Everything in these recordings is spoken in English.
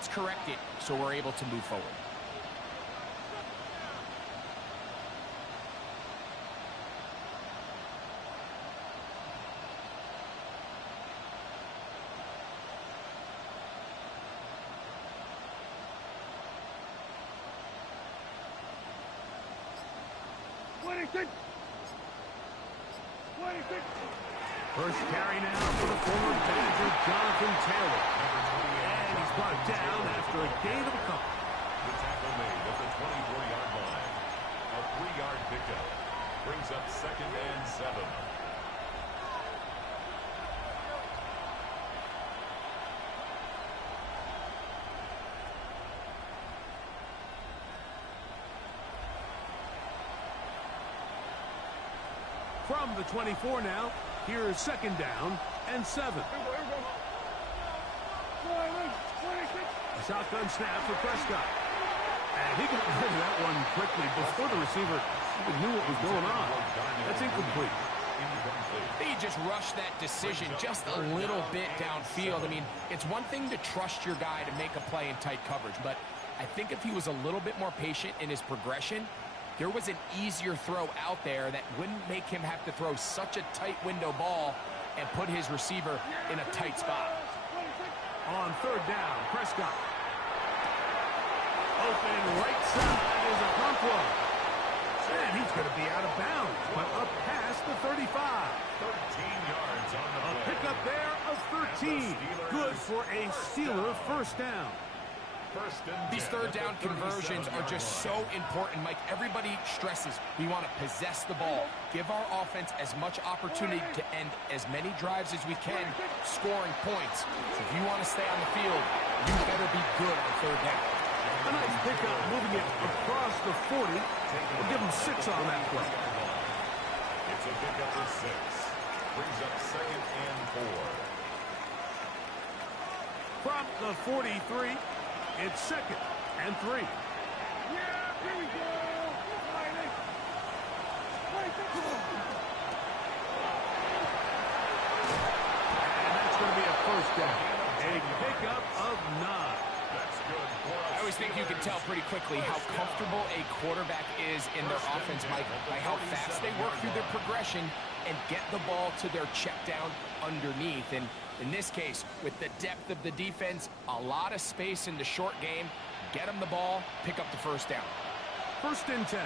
Let's correct it so we're able to move forward. First carry now for the former Badger, Jonathan Taylor. And he's brought down after a gain of a couple. The tackle made at the 24-yard line. A 3-yard pickup brings up 2nd and 7. From the 24 now, here's 2nd down and 7. A shotgun snap for Prescott. And he got rid of that one quickly before the receiver even knew what was going on. That's incomplete. He just rushed that decision just a little bit downfield. I mean, it's one thing to trust your guy to make a play in tight coverage, but I think if he was a little bit more patient in his progression, there was an easier throw out there that wouldn't make him have to throw such a tight window ball and put his receiver in a tight spot. On 3rd down, Prescott. Open right side is a pump one. And he's going to be out of bounds, but up past the 35. 13 yards on the play. A pickup there of 13. Good for a Steeler first down. These 3rd down conversions are just so important, Mike. Everybody stresses we want to possess the ball, give our offense as much opportunity to end as many drives as we can, scoring points. So if you want to stay on the field, you better be good on 3rd down. A nice pickup, moving it across the 40. We'll give him 6 on that play. It's a pickup of 6. Brings up 2nd and 4. From the 43, it's 2nd and 3. Here we go. And that's going to be a first down. A pickup of 9. That's good. I always think you can tell pretty quickly how comfortable a quarterback is in their offense, Mike, by how fast they work through their progression and get the ball to their check down underneath. And in this case, with the depth of the defense, a lot of space in the short game, get them the ball, pick up the first down. 1st and 10.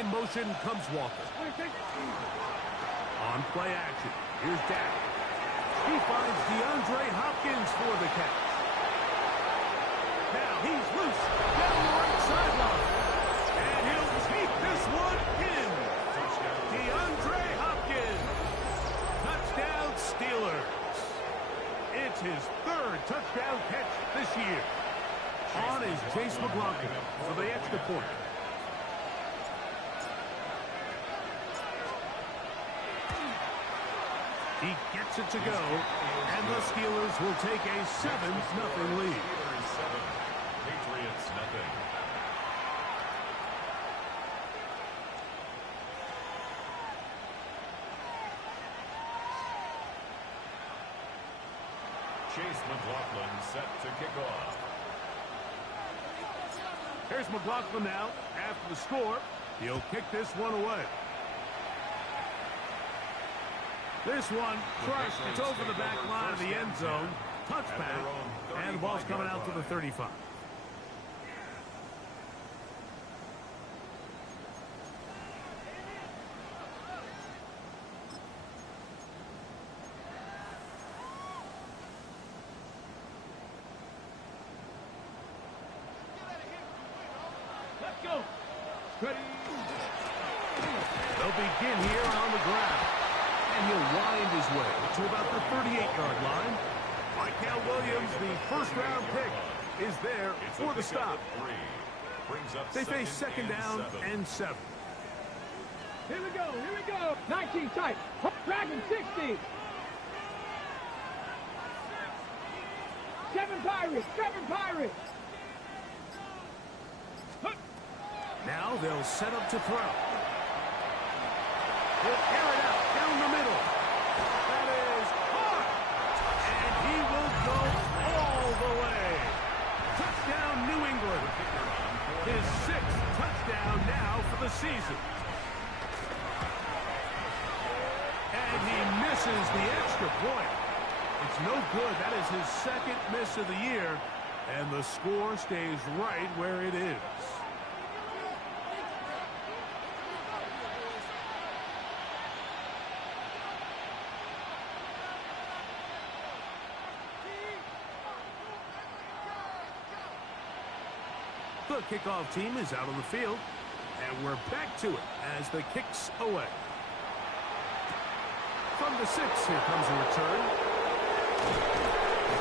In motion comes Walker. On play action, here's Dak. He finds DeAndre Hopkins for the catch. Now he's loose down the right sideline. And he'll keep this one in. DeAndre Hopkins. Touchdown Steelers. It's his 3rd touchdown catch this year. On is Chase McLaughlin for the extra point. He gets it to go, and the Steelers will take a 7-0 lead. Patriots nothing. Chase McLaughlin set to kick off. Here's McLaughlin now. After the score, he'll kick this one away. This one crushed. It's over the back line of the end zone. Touchback. And the ball's coming out to the 35. Let's go. Ready. They'll begin here on the ground. And he'll wind his way to about the 38-yard line. Michael Williams, the first-round pick, is there for the stop. They face 2nd down and 7. Here we go. 19 tight. Dragon 60. 7 Pirates. Now they'll set up to throw. He'll air it out down the middle. That And he misses the extra point. It's no good. That is his second miss of the year. And the score stays right where it is. The kickoff team is out on the field. And we're back to it as the kick's away. From the 6, here comes a return.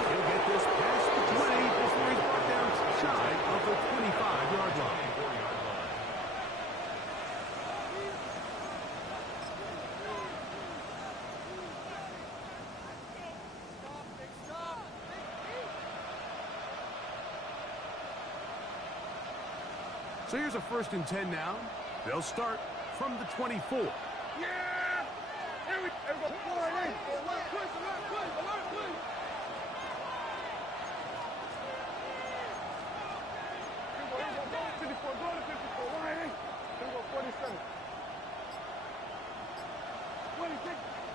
He'll get this past the 20 before he's brought down shy of the 25-yard line. So here's a 1st and 10 now. They'll start from the 24. Yeah! Here we go. Push.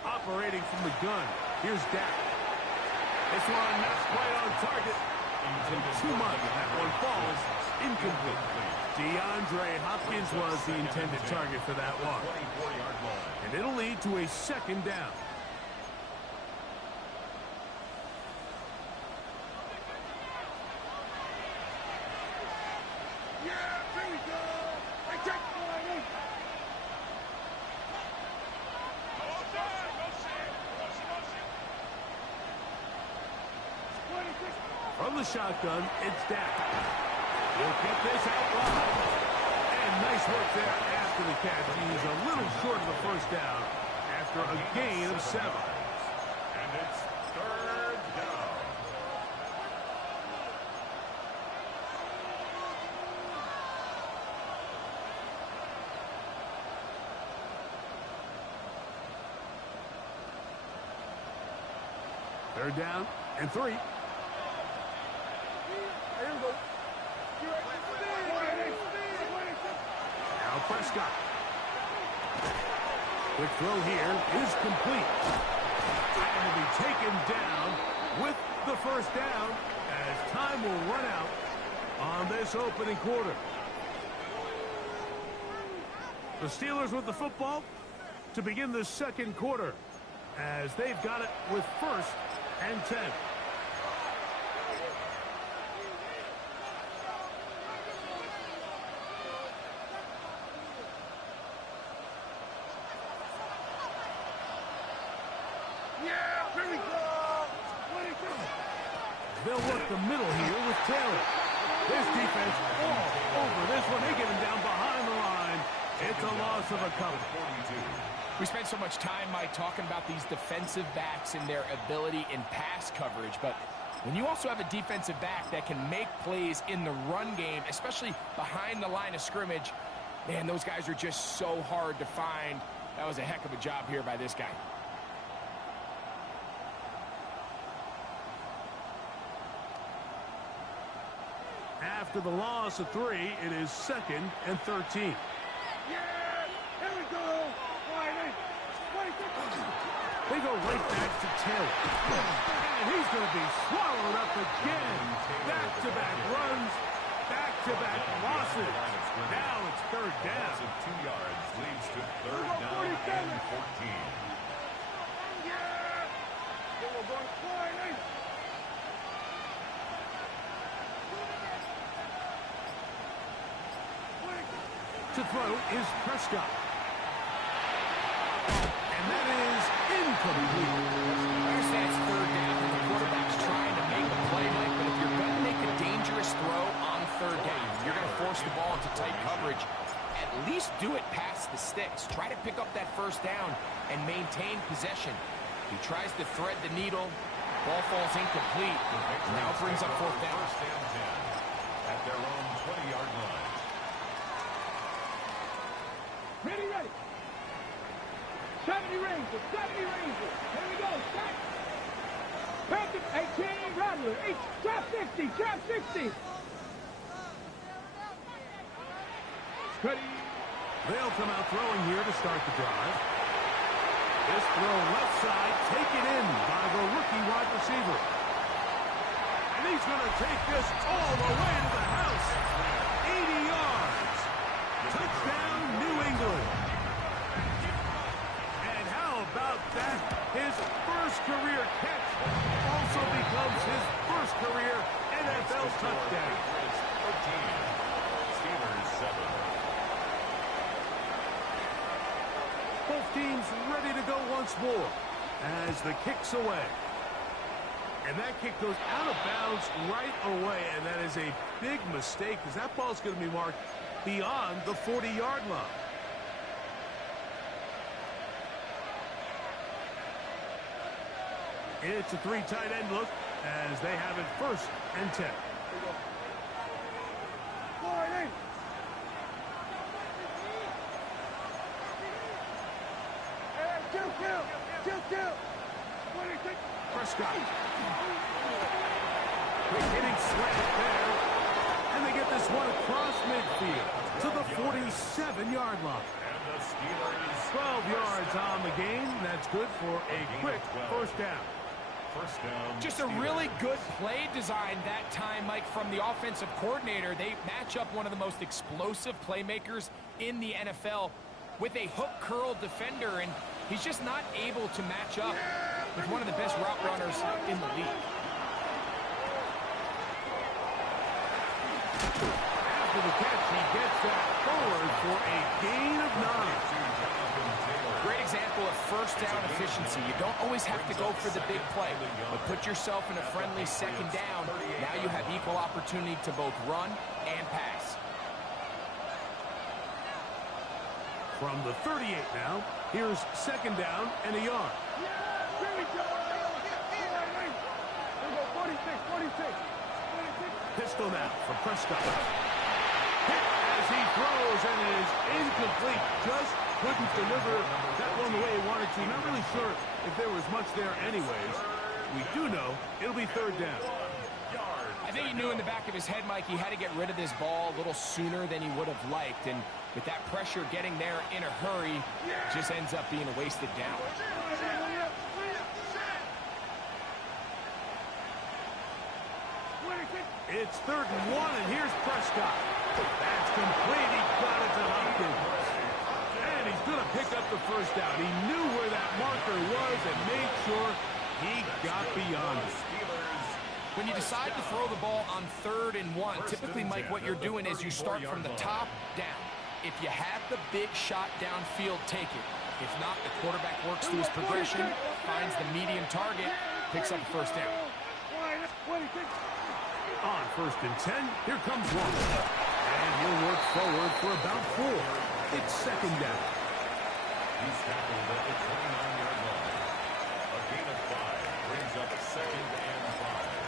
Operating from the gun. Here's Dak. This one not quite on target. Too much. That one falls incomplete. DeAndre Hopkins was the intended target for that one. And it'll lead to a 2nd down. From the shotgun, it's Dak. He'll get this out wide. And nice work there after the catch. He's a little short of the 1st down after a gain of 7. And it's 3rd down. Third down and 3. Now Prescott. Quick throw here is complete. And will be taken down with the 1st down as time will run out on this opening quarter. The Steelers with the football to begin the 2nd quarter as they've got it with 1st and 10. They'll work the middle here with Taylor. This defense all over this one. They get him down behind the line. It's a loss of a couple. We spent so much time, Mike, talking about these defensive backs and their ability in pass coverage, but when you also have a defensive back that can make plays in the run game, especially behind the line of scrimmage, man, those guys are just so hard to find. That was a heck of a job here by this guy. After the loss of 3, it is 2nd and 13. Here we go. They go right back to Taylor. And he's going to be swallowed up again. Back-to-back runs, back-to-back losses. Now it's 3rd down. Loss of 2 yards leads to 3rd down and 14. To throw is Prescott. And that is incomplete. I understand it's 3rd down and the quarterback's trying to make a play, Mike, but if you're going to make a dangerous throw on 3rd down, you're going to force the ball into tight coverage, at least do it past the sticks. Try to pick up that 1st down and maintain possession. He tries to thread the needle. Ball falls incomplete. Now brings up 4th down. 1st and 10 at their own 20-yard line. Ready. 70 Rangers. Here we go. Start. Perfect. 18 Rattler. Trap 60. Ready. They'll come out throwing here to start the drive. This throw left side taken in by the rookie wide receiver. And he's going to take this all the way to the house. 80 yards. Touchdown, New England. And how about that? His first career catch also becomes his first career NFL touchdown. 13. Steelers 7. Both teams ready to go once more as the kick's away. And that kick goes out of bounds right away, and that is a big mistake because that ball's going to be marked beyond the 40-yard line. It's a three tight end look as they have it 1st and 10. Prescott. Quick hitting slant there. And they get this one across midfield to the 47-yard line. And the Steelers 12 yards on the game. That's good for a quick first down. First down. Just a really good play design that time, Mike, from the offensive coordinator. They match up one of the most explosive playmakers in the NFL with a hook curl defender, and he's just not able to match up with one of the best route runners in the league. After the catch, he gets that forward for a gain of 9. Great example of first down efficiency. You don't always have to go for the big play, but put yourself in a friendly second down. Now you have equal opportunity to both run and pass. From the 38 now, here's second down and a yard. Pistol now for Prescott. Hit as he throws and is incomplete. Just couldn't deliver that one the way he wanted to. Not really sure if there was much there anyways. We do know it'll be 3rd down. I think he knew in the back of his head, Mike, he had to get rid of this ball a little sooner than he would have liked. And with that pressure getting there in a hurry, it just ends up being a wasted down. It's 3rd and 1, and here's Prescott. That's complete. He got it to Hopkins. And he's going to pick up the first down. He knew where that marker was and made sure he got beyond it. When you decide to throw the ball on 3rd and 1, typically, Mike, what you're doing is you start from the top down. If you have the big shot downfield, take it. If not, the quarterback works through his progression, finds the medium target, picks up the first down. On 1st and 10, here comes Walker. And he'll work forward for about 4. It's second down. He's tackled at the 29-yard line. A gain of 5 brings up 2nd and 5.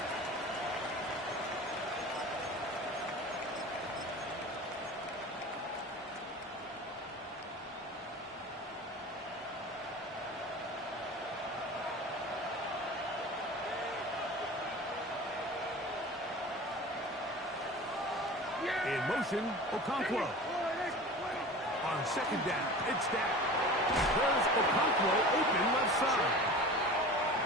In motion, Okonkwo. On second down, it's down. There's Okonkwo open left side.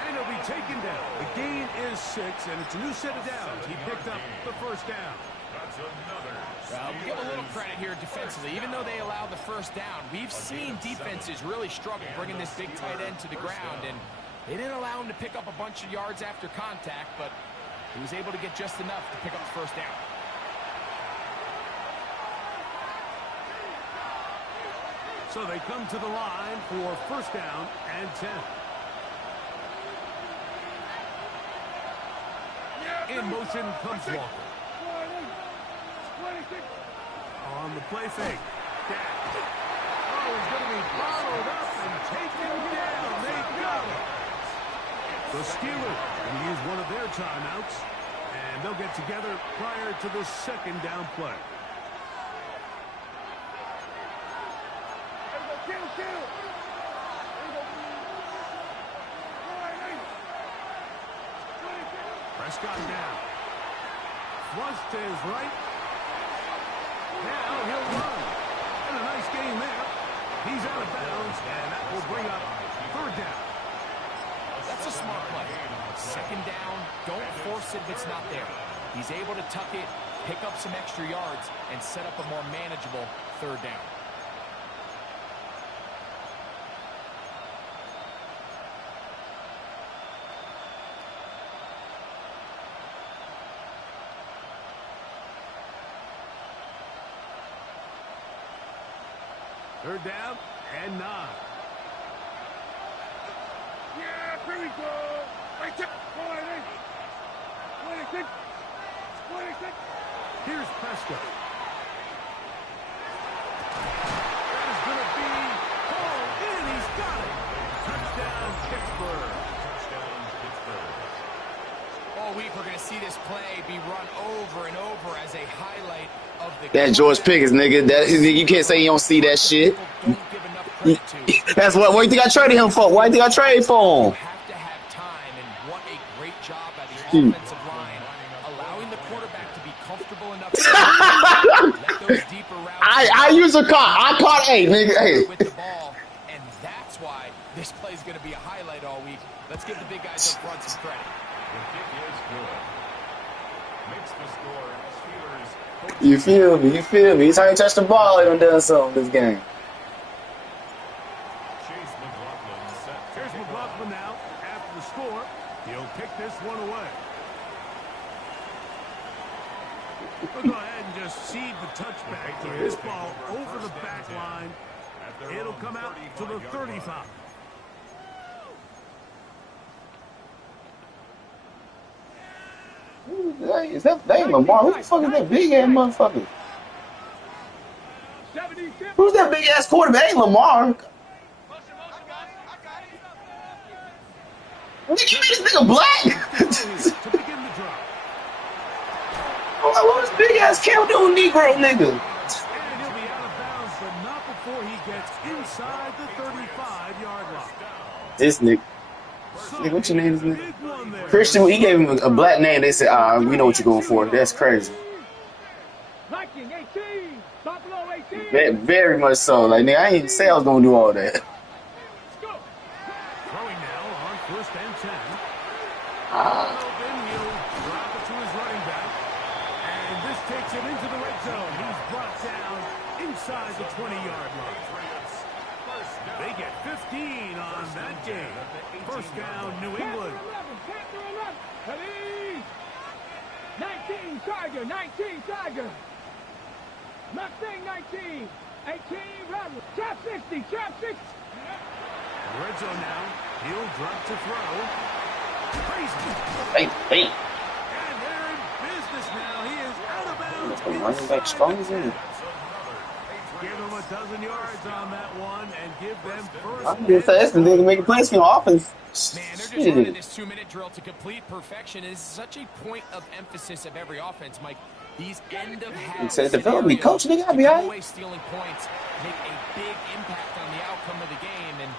And he'll be taken down. The gain is 6, and it's a new set of downs. He picked up the first down. That's another. We'll give a little credit here defensively. Even though they allowed the first down, we've seen defenses really struggle bringing this big tight end to the ground, and they didn't allow him to pick up a bunch of yards after contact, but he was able to get just enough to pick up the first down. So they come to the line for first down and 10. In motion comes Walker. On the play fake. Oh, he's going to be followed up and taken down. They got it. The Steelers going to use one of their timeouts, and they'll get together prior to the second down play. Prescott now. Flush to his right. Now he'll run. And a nice game there. He's out of bounds, and that will bring up Third down. That's a smart play. Second down, don't force it if it's not there. He's able to tuck it, pick up some extra yards, and set up a more manageable third down. Third down and 9. Yeah, here we go. Right there. 26. 26. Here's Prescott. That is going to be called in. He's got it. Touchdown, Pittsburgh. Touchdown, Pittsburgh. All week we're going to see this play be run over and over as a highlight of the That George Pickens, nigga. That you can't say you don't see that shit. Don't give enough credit to. That's what do you think I traded him for? Why do you think I traded for him? Have to have time, and what a great job by the offensive line, allowing the quarterback to be comfortable enough to let those deeper routes. I use a caught. I caught A, nigga. Hey. With the ball, and that's why this play is going to be a highlight all week. Let's give the big guys up front some credit. The kick is good. Makes the score. Steelers. You feel me? You feel me? Each time you touch the ball, he done done something this game. Chase McLaughlin set. Here's McLaughlin now. After the score, he'll pick this one away. We'll go ahead and just seed the touchback here. This ball over the back line. It'll come out to the 35. Is that Lamar? Who the fuck is that big ass motherfucker? 76. Who's that big ass quarterback? Ain't Lamar. Nigga, you made this nigga black. To begin the drive. I'm like, what this big ass Cameroon Negro nigga? And he'll be out of bounds, but not before he gets inside the 35-yard line. This nigga. So, Nigga, what your name is, nigga? big one there. Christian, he gave him a black name. They said, we know what you're going for. That's crazy. Viking 18. Buffalo 18. Very much so. Like, nigga, I didn't say I was going to do all that. Let's go. Throwing now on 1st and 10. Ah. Open, he'll drop it to his running back. And this takes him into the red zone. He's brought down inside the 20-yard line. They get 15 on that game. First down, New England. Panther 11. Ready? 19 Tiger. 19 Tiger. Mustang 19. 18 Rattler. Trap 60. Trap 60. Red zone now. He'll drop to throw. Hey. Crazy. And they're in business now. He is out of bounds. Running back strong as him. Give them a dozen yards on that one and give them first. I'm just saying, this nigga making plays for your offense. Man, they're just running this 2-minute drill to complete perfection. It is such a point of emphasis of every offense, Mike. These end of half He said, develop me, coach, nigga, I be all right. stealing points make a big impact on the outcome of the game, and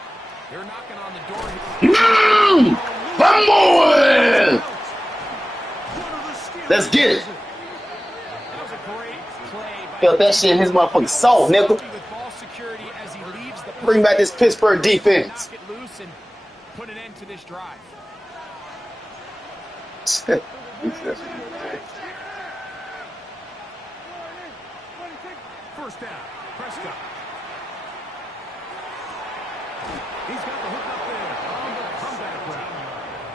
they're knocking on the door here. Come on! Let's get it. That was a great play by Felt that shit in his motherfucking soul, nigga. with ball security as he leaves the Bring back this Pittsburgh defense. knock it loose and put an end to this drive. First down, Prescott. He's got the hook up there on the comeback route.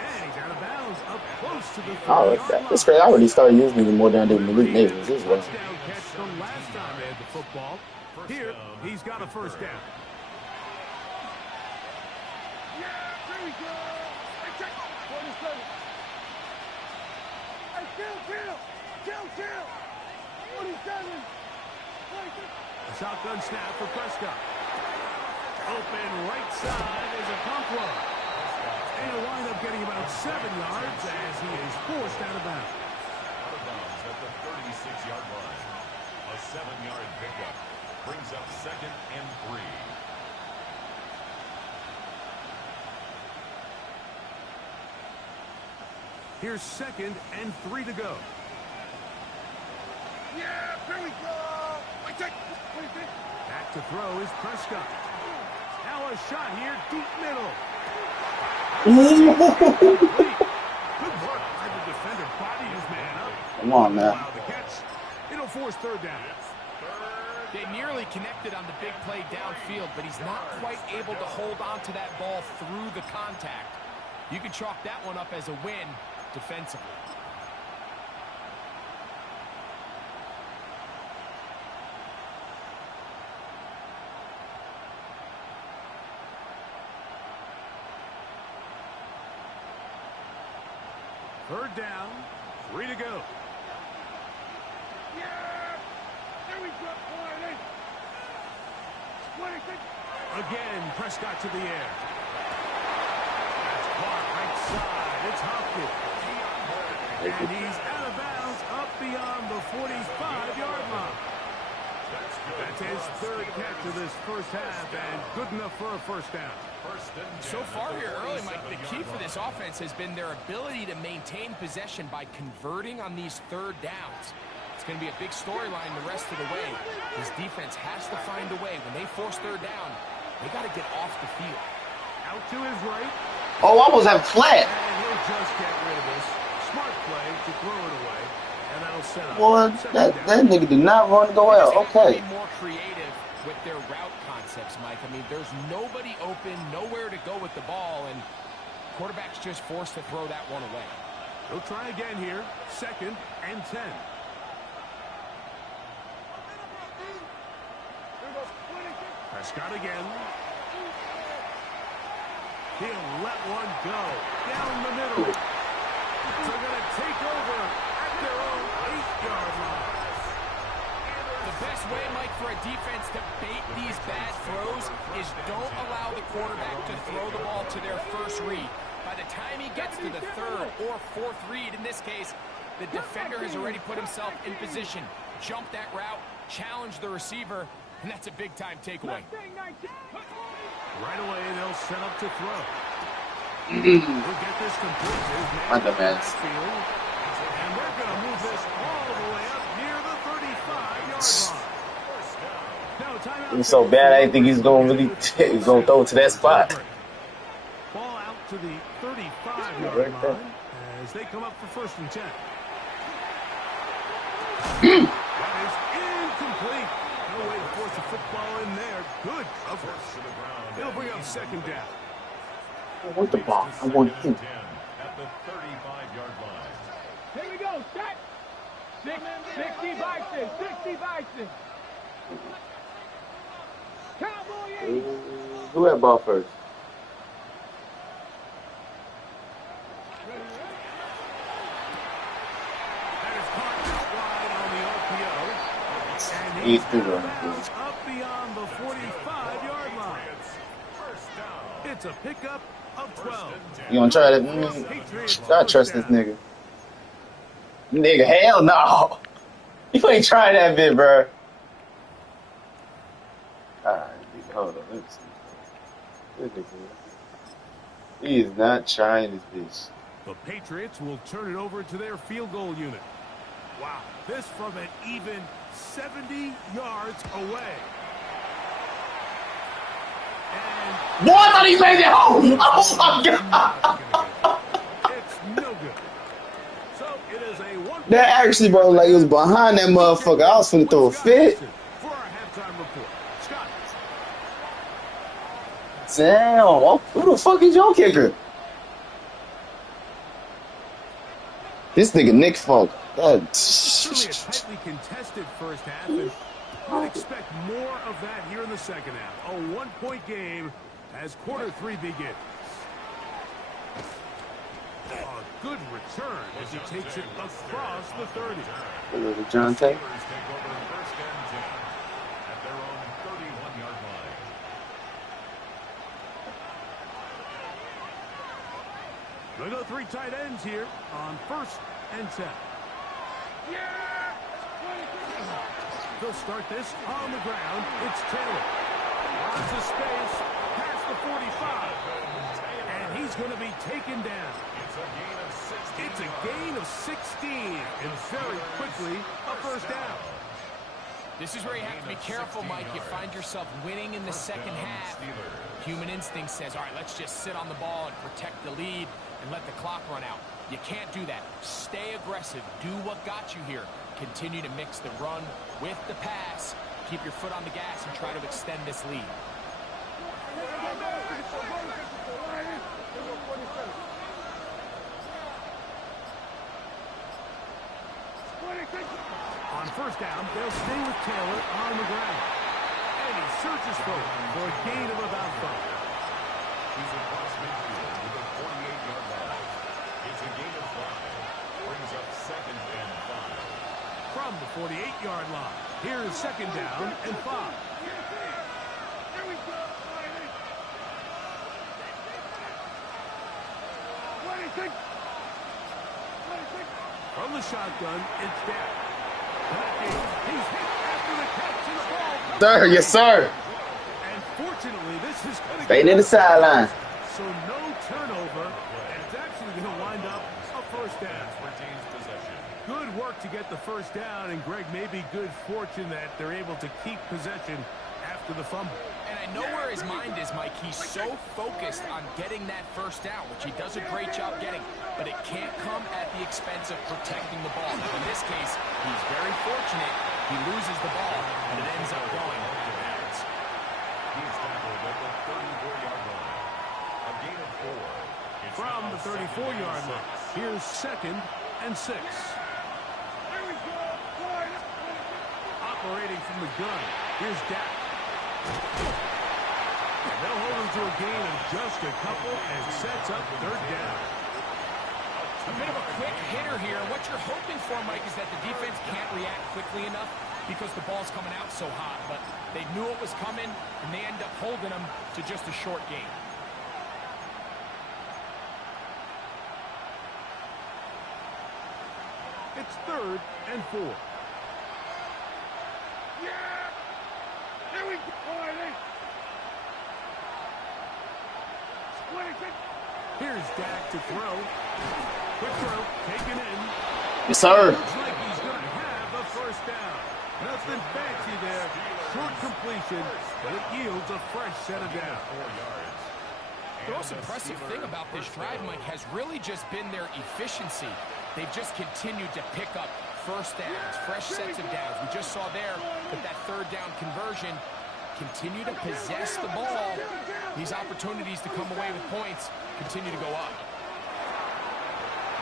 And he's out of bounds up close to the 30-yard That's line. great. I already started using it more than I did Malik Neighbors. This was. Touchdown catch the last time they had the football. Here, he's got a first down. Yeah, here we go. Hey, check. 47. Hey, kill. 47. 46. A shotgun snap for Prescott. Open right side is a pump run. And he'll wind up getting about 7 yards as he is forced out of bounds. Out of bounds at the 36-yard line. A 7-yard pickup brings up 2nd and 3. Here's 2nd and 3 to go. Yeah, here we go. Hey, check. 26. Back to throw is Prescott. Now throw a shot here, deep middle. Ooh. Good work by the defender. Body his man up. Come on, man. Wow, the catch. It'll force third down. They nearly connected on the big play downfield, but he's not quite able to hold on to that ball through the contact. You can chalk that one up as a win defensively. Third down, 3 to go. Again, Prescott to the air. That's caught right side. It's Hopkins. And he's out of bounds up beyond the 45-yard line. That's his third catch of this first half, and good enough for a first down. So far here early, Mike, the key for this offense has been their ability to maintain possession by converting on these third downs. It's going to be a big storyline the rest of the way. This defense has to find a way. When they force third down, they got to get off the field. Out to his right. Oh, I was at flat. And he'll just get rid of this. Smart play to throw it away. And that'll set up. Boy, that nigga did not run to go out. Okay. Be more creative with their route concepts, Mike. I mean, there's nobody open, nowhere to go with the ball, and quarterback's just forced to throw that one away. He'll try again here. 2nd and 10. Prescott again. He'll let one go. Down the middle. They're going to take over at their own 8-yard line. The best way, Mike, for a defense to bait these bad throws is don't allow the quarterback to throw the ball to their first read. By the time he gets to the 3rd or 4th read, in this case, the defender has already put himself in position. Jump that route, challenge the receiver, and that's a big-time takeaway. Right away, they'll set up to throw. We'll get this complete. My dumbass. And they're going to move this all the way up near the 35-yard line. No, timeout. He's so bad, I didn't think he's going to really throw it to that spot. Ball out to the 35-yard line as they come up for 1st and 10. That is incomplete. No way to force the football in there. Good coverage. It'll bring up 2nd down. I want the ball. I want him. At the 35-yard line. Here we go, set. 60 Bison, 60 Bison. Cowboy. Who had ball first? That is caught out wide on the RPO. And He's he's still out going. of bounds up beyond the 45-yard line. It's a pickup of 12. You gonna try that? I trust this nigga. Nigga, hell no. You ain't trying that bit, bro. Alright, hold on. Let me see. Look at this. He is not trying this bitch. The Patriots will turn it over to their field goal unit. Wow, this from an even 70 yards away. And Boy, I thought he made it home! Oh my god! it's no good. So it is a one. That actually, bro, like it was behind that motherfucker. I was finna throw a fit. For our halftime report, Scott. Damn, who the fuck is your kicker? This nigga Nick Folk. Certainly a tightly contested first half, and we'd expect more of that here in the second half. A one-point game as quarter 3 begins. A good return as he takes it across the 30. John Tate. Take over 1st and 10 at their own 31-yard line. They go 3 tight ends here on 1st and 10. They'll start this on the ground. It's Taylor. Lots of space past the 45. And he's going to be taken down. It's a gain of 16. And very quickly, a 1st down. This is where you have to be careful, Mike. You find yourself winning in the second half. Human instinct says, all right, let's just sit on the ball and protect the lead and let the clock run out. You can't do that. Stay aggressive. Do what got you here. Continue to mix the run with the pass. Keep your foot on the gas and try to extend this lead. On first down, they'll stay with Taylor on the ground. And he searches for a gain of about 5. He's across midfield with a 48-yard line. It's a gain of 5. Brings up 2nd and 5. From the 48-yard line, here's 2nd down and 5. From the shotgun, it's down. He's hit after the catch and the ball. Sir, yes, sir. And fortunately, this is going to Fading in the sideline. So no turnover, and it's actually going to wind up a first down. Retains possession. Good work to get the first down, and Greg, maybe good fortune that they're able to keep possession after the fumble. And I know where his mind is, Mike. He's so focused on getting that first down, which he does a great job getting, but it can't come at the expense of protecting the ball. Now, in this case, he's very fortunate. He loses the ball, but it ends up going to bounds. He's tackled at the 34-yard line. A gain of 4. It's From now the 34-yard line, here's 2nd and 6. Operating from the gun, here's Dak. And they'll hold him to a gain of just a couple and sets up 3rd down. A bit of a quick hitter here. What you're hoping for, Mike, is that the defense can't react quickly enough because the ball's coming out so hot. But they knew it was coming, and they end up holding them to just a short gain. It's 3rd and 4. Here's Dak to throw. Quick throw, taken in. Yes, sir. Looks like he's going to have a first down. Nothing fancy there. Short completion, but it yields a fresh set of downs. 4 yards. The most impressive thing about this drive, Mike, has really just been their efficiency. They've just continued to pick up first downs, fresh sets of downs. We just saw there that 3rd down conversion, continue to possess the ball. These opportunities to come away with points continue to go up.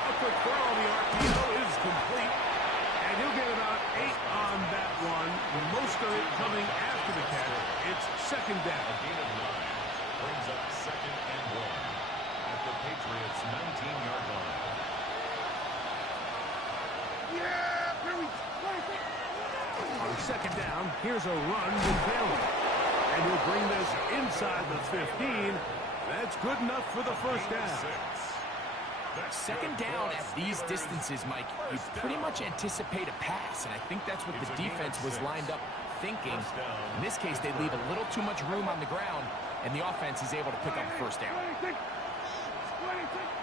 A quick throw on the RPO is complete. And he'll get about 8 on that one. Most of it coming after the catch. It's 2nd A down. gain of 9. Brings up 2nd and 1. At the Patriots' 19-yard line. On 2nd down, here's a run with Taylor. And he'll bring this inside the 15. That's good enough for the first down. 2nd down at these distances, Mike, you pretty much anticipate a pass, and I think that's what the defense was lined up thinking. In this case, they leave a little too much room on the ground, and the offense is able to pick up a first down.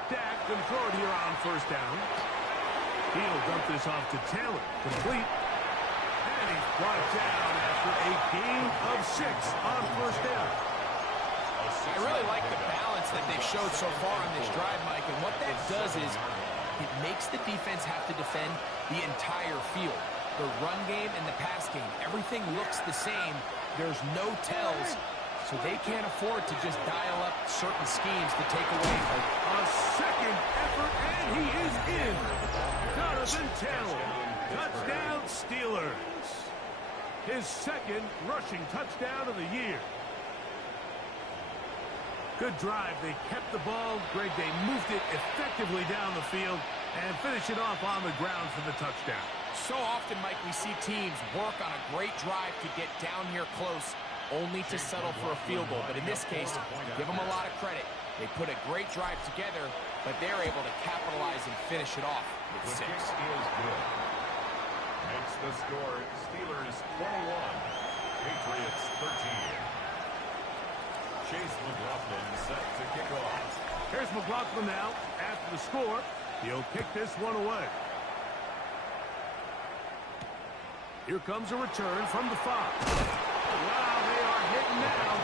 Dak can throw it here on first down. He'll dump this off to Taylor. Complete. And he's brought down after a gain of 6 on first down. I really like the balance that they've showed so far on this drive, Mike, and what that does is it makes the defense have to defend the entire field. The run game and the pass game, everything looks the same. There's no tells, so they can't afford to just dial up certain schemes to take away. A second effort, and he is in. Jonathan Taylor, touchdown Steelers. His 2nd rushing touchdown of the year. Good drive. They kept the ball. Greg, they moved it effectively down the field and finish it off on the ground for the touchdown. So often, Mike, we see teams work on a great drive to get down here close, only to settle for a field goal. But in this case, give them a lot of credit. They put a great drive together, but they're able to capitalize and finish it off with 6. The kick is good. Makes the score Steelers 21, Patriots 13. Chase McLaughlin set to kick off. Here's McLaughlin now. After the score, he'll kick this one away. Here comes a return from the 5. Wow, they are hitting now.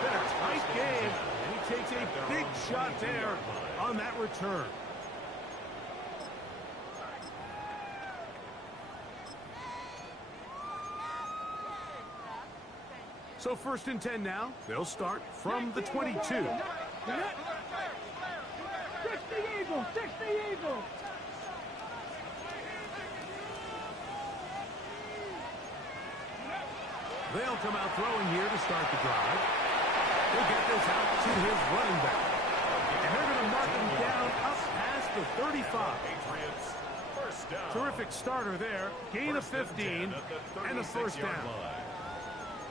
Been a tight game, and he takes a big shot there on that return. So 1st and 10 now. They'll start from the 22. 60 Eagles! 60 Eagles! They'll come out throwing here to start the drive. He'll get this out to his running back. And they're going to mark him down up past the 35. Patriots, first down. Terrific starter there. Gain of 15 and a first down.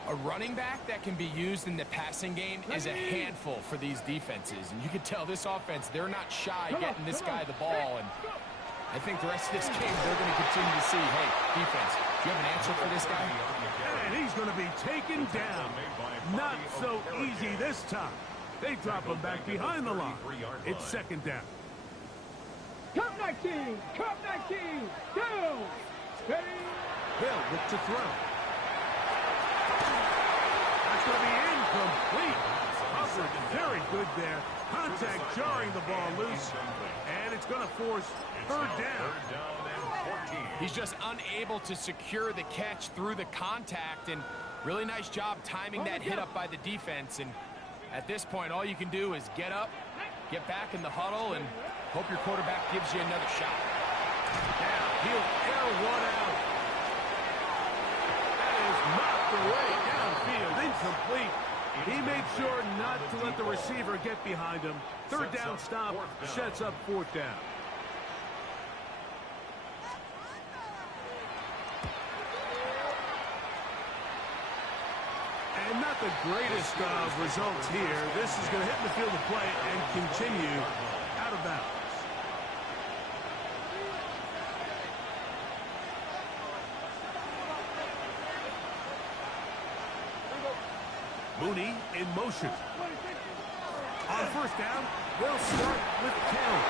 A running back that can be used in the passing game is a handful for these defenses. And you can tell this offense, they're not shy getting this guy the ball. And I think the rest of this game, they're going to continue to see, hey, defense, do you have an answer for this guy? And he's going to be taken down. Not so easy this time. They drop him back behind the line. It's 2nd down. Cup 19! Cup 19! Go! Ready? Hill look to throw. That's going to be incomplete. Hubbard very good there. Contact jarring the ball loose. And it's going to force 3rd down. He's just unable to secure the catch through the contact, and really nice job timing that hit up by the defense. And at this point, all you can do is get up, get back in the huddle, and hope your quarterback gives you another shot. Now he'll air one out. That is not the way downfield. Incomplete. He made sure not to let the receiver get behind him. 3rd down stop sets up 4th down. And not the greatest of results here. This is going to hit the field of play and continue out of bounds. Mooney in motion. On 1st down, they'll start with Kell.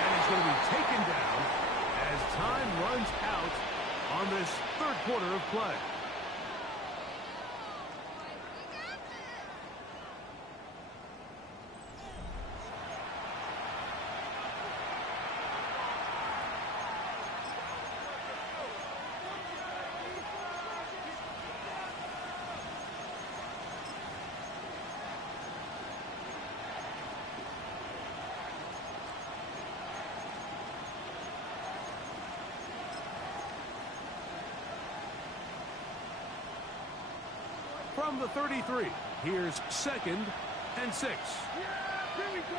And he's going to be taken down as time runs out on this 3rd quarter of play. From the 33, here's 2nd and 6. Here we go!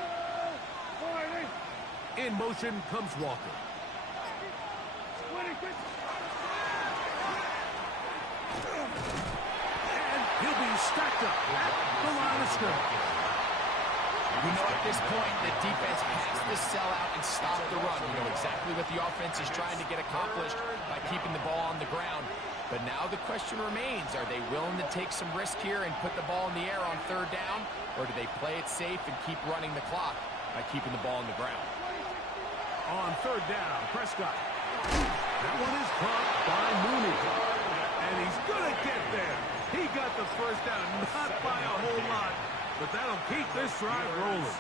In motion comes Walker. 26. And he'll be stacked up at the line of scrimmage. You know at this point the defense has to sell out and stop the run. You know exactly what the offense is trying to get accomplished by keeping the ball on the ground. But now the question remains, are they willing to take some risk here and put the ball in the air on 3rd down? Or do they play it safe and keep running the clock by keeping the ball on the ground? On 3rd down, Prescott. That one is caught by Mooney. And he's going to get there. He got the 1st down, not by a whole lot. But that'll keep this drive rolling.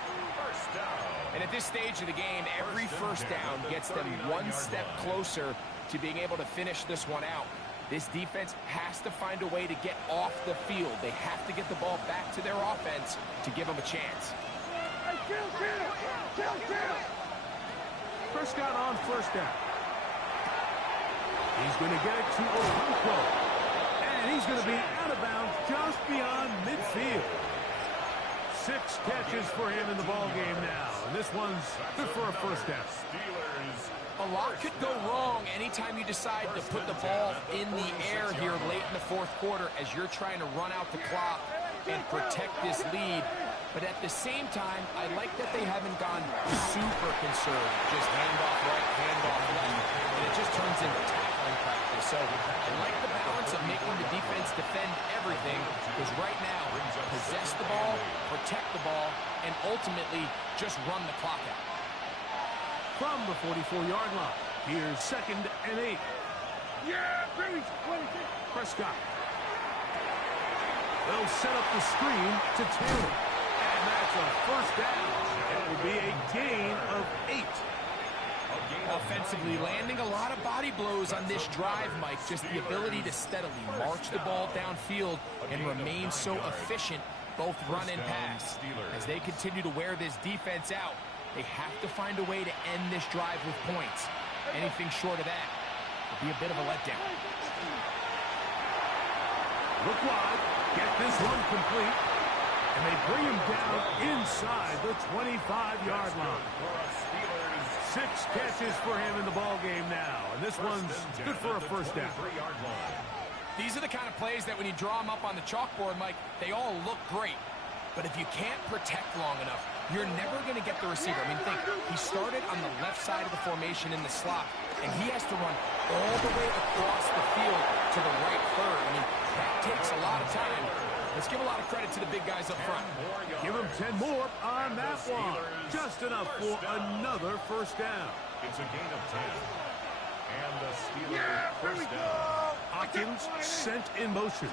And at this stage of the game, every 1st down gets them one step closer to being able to finish this one out. This defense has to find a way to get off the field. They have to get the ball back to their offense to give them a chance. Prescott on 1st down. He's going to get it to Okonkwo. And he's going to be out of bounds just beyond midfield. 6 catches for him in the ball game now. And this one's good for a 1st down. A lot could go wrong anytime you decide to put the ball in the air here late in the 4th quarter as you're trying to run out the clock and protect this lead. But at the same time, I like that they haven't gone super conservative. Just hand off right, hand off left. And it just turns into tackling practice. So I like the balance of making the defense defend everything, because right now, possess the ball, protect the ball, and ultimately just run the clock out. From the 44-yard line, here's 2nd and 8. Prescott. They'll set up the screen to Taylor. And that's a first down. It will be a gain of 8. Offensively, landing a lot of body blows on this drive, Mike. Just the ability to steadily march the ball downfield and remain so efficient, both run and pass. As they continue to wear this defense out, they have to find a way to end this drive with points. Anything short of that will be a bit of a letdown. Look wide. Get this one complete. And they bring him down inside the 25-yard line. 6 catches for him in the ball game now. And this one's good for a first down. These are the kind of plays that when you draw them up on the chalkboard, Mike, they all look great. But if you can't protect long enough, you're never going to get the receiver. I mean, think, he started on the left side of the formation in the slot, and he has to run all the way across the field to the right third. I mean, that takes a lot of time. Let's give a lot of credit to the big guys up front. Give him 10 more on that one. Just enough for another first down. It's a gain of 10. And the Steelers first down. Hopkins sent in motion.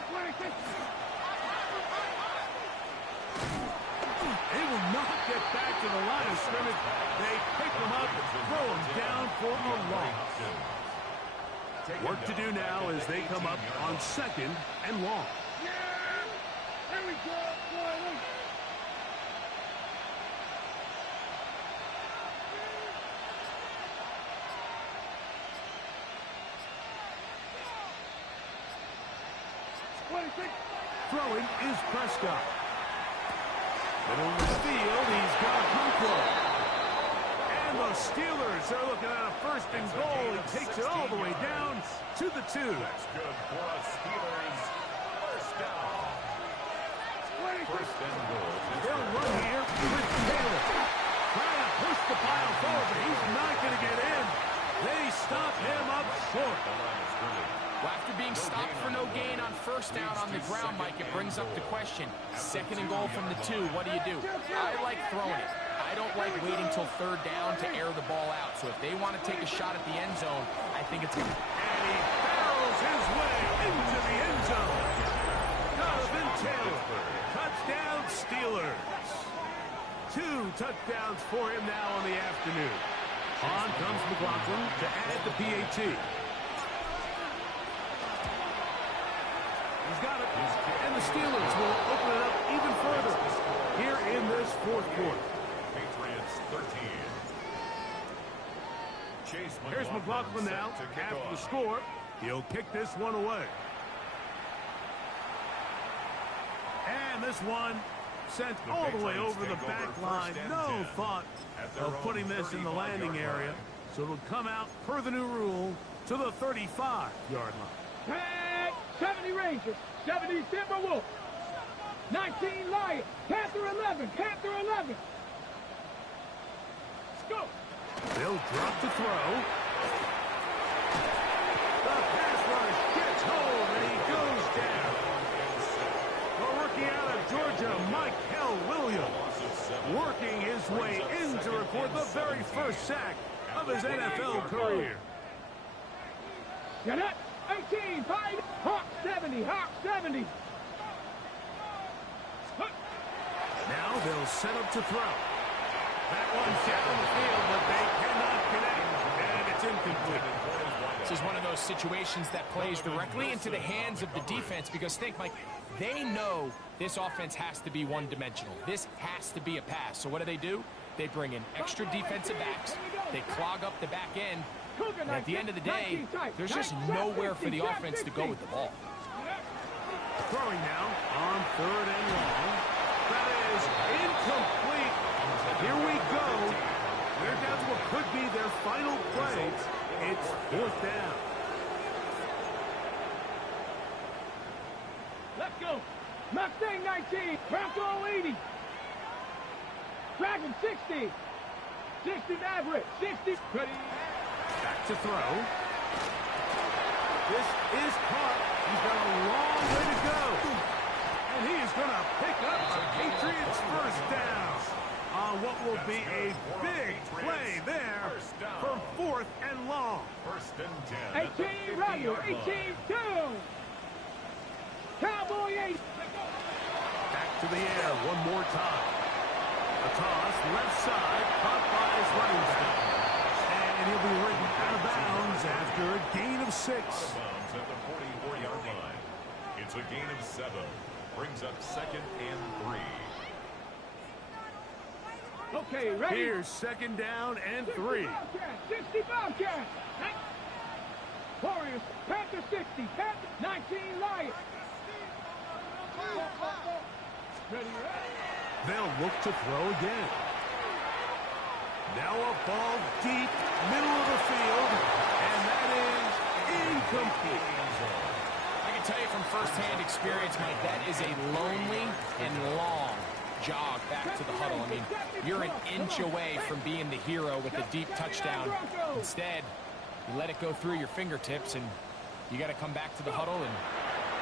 They will not get back to the line of scrimmage. They pick them up, throw them down for a loss. Work to do now as they come up on 2nd and long. Here we go, boy. Throwing is Prescott. Middle of the field, he's got Kunkel. And the Steelers are looking at a 1st and goal. He takes it all the way down to the 2. That's good for a Steelers first down. First and goal. They'll run here with Taylor. Trying to push the pile forward, but he's not going to get in. They stop him up short. Well, after being stopped for no gain on first down on the ground, Mike, it brings up the question. 2nd and goal from the 2, what do you do? I like throwing it. I don't like waiting till 3rd down to air the ball out. So if they want to take a shot at the end zone, I think it's good. And he barrels his way into the end zone. Jonathan Taylor. Touchdown Steelers. 2 touchdowns for him now on the afternoon. On comes McLaughlin to add the PAT. He's got it. And the Steelers will open it up even further here in this 4th quarter. Patriots 13. Here's McLaughlin now after the score. He'll kick this one away. And this one sent all the way over the back line. No thought of putting this in the landing area. So it'll come out per the new rule to the 35-yard line. Tag 70 Rangers, 70 Timberwolves, 19 Lions, Panther 11, Panther 11. Let's go. They'll drop to throw. The pass rush gets home and he goes down. The rookie out of Georgia, Michael Williams, working his way in to record the very first sack of his NFL career. Get it. 18, fight. Hawk 70, Hawk 70. Now they'll set up to throw. That one's down the field, but they cannot connect, and it's incomplete. This is one of those situations that plays directly into the hands of the defense because think, Mike, they know this offense has to be one-dimensional. This has to be a pass. So what do? They bring in extra defensive backs. They clog up the back end. And at the end of the day, there's just nowhere for the offense to go with the ball. Throwing now on 3rd and long. That is incomplete. Here we go. They're down to what could be their final play. It's 4th down. Let's go. Mustang 19, Bronco 80. Dragon 60. 60 Maverick, 60. Ready. Back to throw. This is caught. He's got a long way to go. And he is going to pick up a Patriots first down on what will be a big play there for 4th 4th and long. First and 10. at the 18 Rattler, 50-yard line. 18 2. Cowboy 8. Back to the air one more time. A toss left side, caught by his running back. And he'll be ridden out of bounds after a gain of 6. Out of bounds at the 44-yard line. It's a gain of 7. Brings up 2nd and 3. Okay, ready? Here's 2nd down and 3. 60 Bobcat. Warriors, Panther 60, Panther 19 Lions. Ready, ready. They'll look to throw again. Now a ball deep, middle of the field, and that is incomplete. I can tell you from firsthand experience, Mike, that is a lonely and long jog back to the huddle. I mean, you're an inch away from being the hero with a deep touchdown. Instead, you let it go through your fingertips, and you got to come back to the huddle and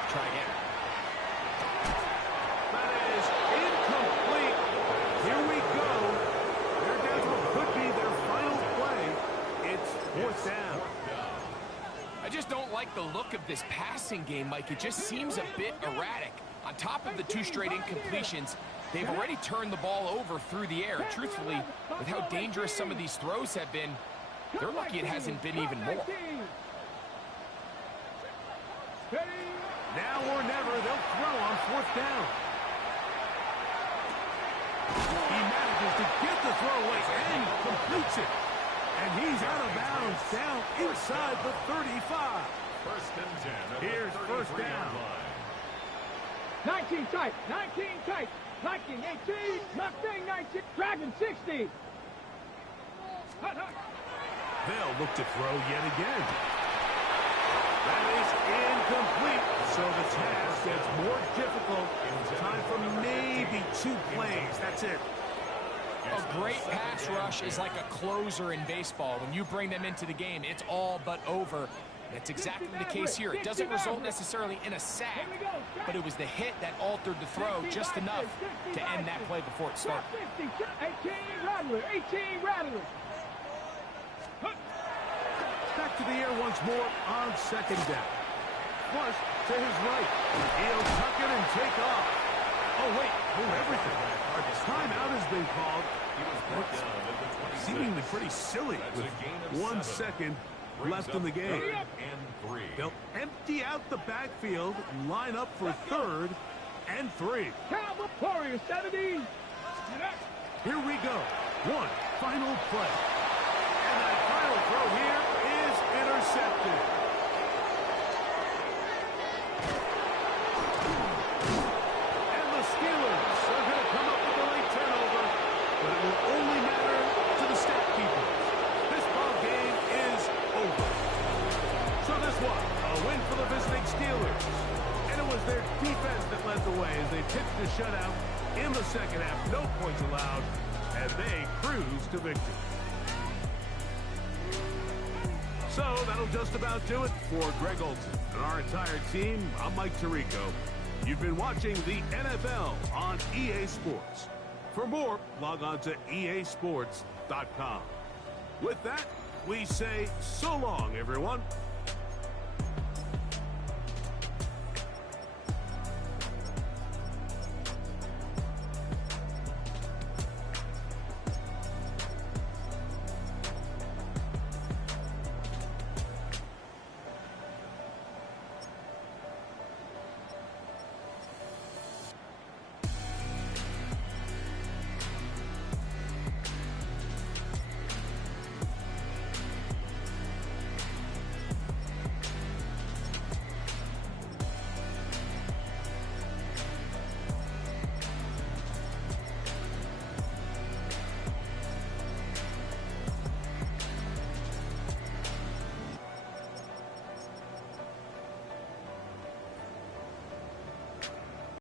try again. That is incomplete. Here we go. They're down to what could be their final play. It's 4th down. I just don't like the look of this passing game, Mike. It just seems a bit erratic. On top of the 2 straight incompletions, they've already turned the ball over through the air. Truthfully, with how dangerous some of these throws have been, they're lucky it hasn't been even more. Now or never, they'll throw on 4th down. He manages to get the throw away and completes it. And he's out of bounds down inside the 35. First and 10. at the Here's 1st 33-yard down. line. 19 tight, 19 tight. Viking 18, Mustang 19, Dragon 60. Hut, hut. They'll look to throw yet again. That is incomplete. So the task gets more difficult. Time for maybe 2 plays. That's it. A great pass rush is like a closer in baseball. When you bring them into the game, it's all but over. That's exactly the case here. It doesn't result necessarily in a sack, but it was the hit that altered the throw just enough to end that play before it started. 18 Rattler, 18 Rattler. Back to the air once more on 2nd down. Flush to his right. He'll tuck it and take off. Oh, wait. Hold everything. Timeout has been called. He was brought down at the 26. Seemingly pretty silly That's with a gain of 1 7. second Brings left up in the game. 3rd and 3. They'll empty out the backfield and line up for 3rd and 3. Cowboy Warriors 70. Here we go. One final play. And that final throw here is intercepted. And the Steelers are going to come up with a late turnover, but it will only matter to the stat keepers. This ball game is over. So this one, a win for the visiting Steelers. And it was their defense that led the way as they pitched a shutout in the 2nd half. No points allowed, and they cruise to victory. So that'll just about do it for Greg Olson and our entire team. I'm Mike Tirico. You've been watching the NFL on EA Sports. For more, log on to easports.com. With that, we say so long, everyone.